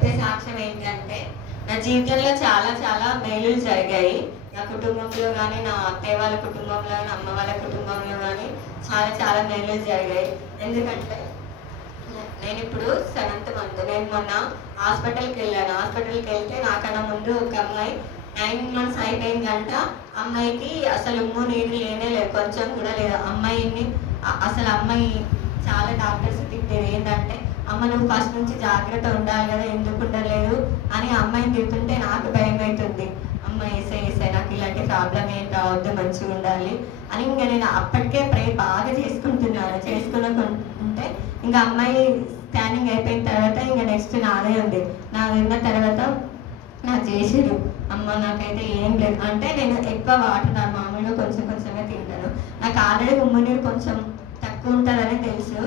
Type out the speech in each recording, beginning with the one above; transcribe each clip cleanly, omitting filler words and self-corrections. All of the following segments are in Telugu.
చెప్పే సాక్ష్యం ఏంటంటే నా జీవితంలో చాలా చాలా మేలులు జరిగాయి. నా కుటుంబంలో కానీ, నా అత్తయ్య వాళ్ళ కుటుంబంలో కానీ, అమ్మ వాళ్ళ కుటుంబంలో కానీ చాలా చాలా మేలులు జరిగాయి. ఎందుకంటే నేనిప్పుడు 7th మంత్. నేను మొన్న హాస్పిటల్‌కి వెళ్ళాను. హాస్పిటల్‌కి వెళ్తే నాకన్నా ముందు ఒక అమ్మాయి 9 months అయిపోయిందంట. అమ్మాయికి అసలు ఉమ్ము నీరు లేనే లేదు. కొంచెం కూడా లేదు. అమ్మాయిని అసలు అమ్మాయి చాలా డాక్టర్స్ తిట్టేది ఏంటంటే, అమ్మ నువ్వు ఫస్ట్ నుంచి జాగ్రత్త ఉండాలి కదా, ఎందుకు ఉండలేదు అని అమ్మాయిని తిడుతుంటే నాకు భయమవుతుంది. అమ్మ ఏసే నాకు ఇలాంటి ప్రాబ్లం ఏం రావద్దు, మంచిగా ఉండాలి అని ఇంకా నేను అప్పటికే బాగా చేసుకుంటే ఇంకా అమ్మాయి స్కానింగ్ అయిపోయిన తర్వాత ఇంకా నెక్స్ట్ నాదే ఉంది. నాది ఉన్న తర్వాత నాకు చేసిరు. అమ్మ నాకైతే ఏం లేదు అంటే నేను ఎక్కువ వాటర్ మామూలుగా కొంచెం కొంచెమే తింటాను. నాకు ఆల్రెడీ ఉమ్ము నీరు కొంచెం తక్కువ ఉంటుందని తెలుసు.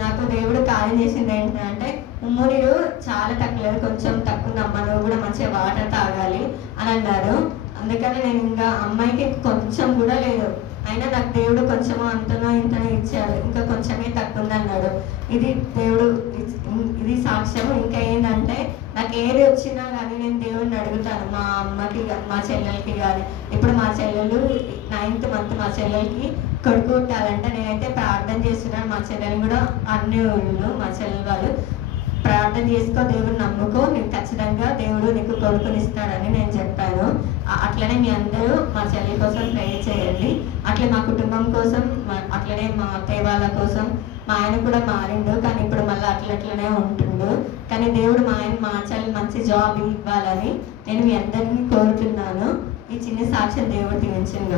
నాకు దేవుడు కార్యం చేసింది ఏంటంటే ఉమ్ము నీరు చాలా తక్కువ లేదు, కొంచెం తక్కువ అమ్మ, నువ్వు కూడా మంచిగా వాటర్ తాగాలి అని అన్నారు. అందుకని నేను ఇంకా అమ్మాయికి కొంచెం కూడా లేదు, అయినా నాకు దేవుడు కొంచెమో అంతనో ఇంతనో ఇచ్చాడు, ఇంకా కొంచెమే తక్కువ ఉంది అన్నాడు. ఇది సాక్ష్యం. ఇంకా ఏంటంటే నాకు ఏది వచ్చినా కానీ నేను దేవుడిని అడుగుతాను. మా అమ్మకి మా చెల్లెలకి కానీ, ఇప్పుడు మా చెల్లెలు 9th month మా చెల్లెలకి కొడుకు పుట్టాలంటే నేనైతే ప్రార్థన చేస్తున్నాను. మా చెల్లెలు కూడా అన్ని ఊళ్ళు మా చెల్లెలు వాళ్ళు ప్రార్థన చేసుకో, దేవుడు నమ్ముకో, నీకు ఖచ్చితంగా దేవుడు నీకు కొడుకునిస్తాడని నేను చెప్పాను. అట్లనే మీ అందరూ మా చెల్లి కోసం ప్రే చేయండి. అట్లే మా కుటుంబం కోసం, అట్లనే మా అత్తయ్య వాళ్ళ కోసం. మా ఆయన కూడా మారిండు, కానీ ఇప్పుడు మళ్ళీ అట్లనే ఉంటుండు. కానీ దేవుడు మా ఆయన మార్చాలి, మంచి జాబ్ ఇవ్వాలని నేను మీ అందరినీ కోరుతున్నాను. ఈ చిన్న సాక్ష్యం దేవుడు దీవించింది.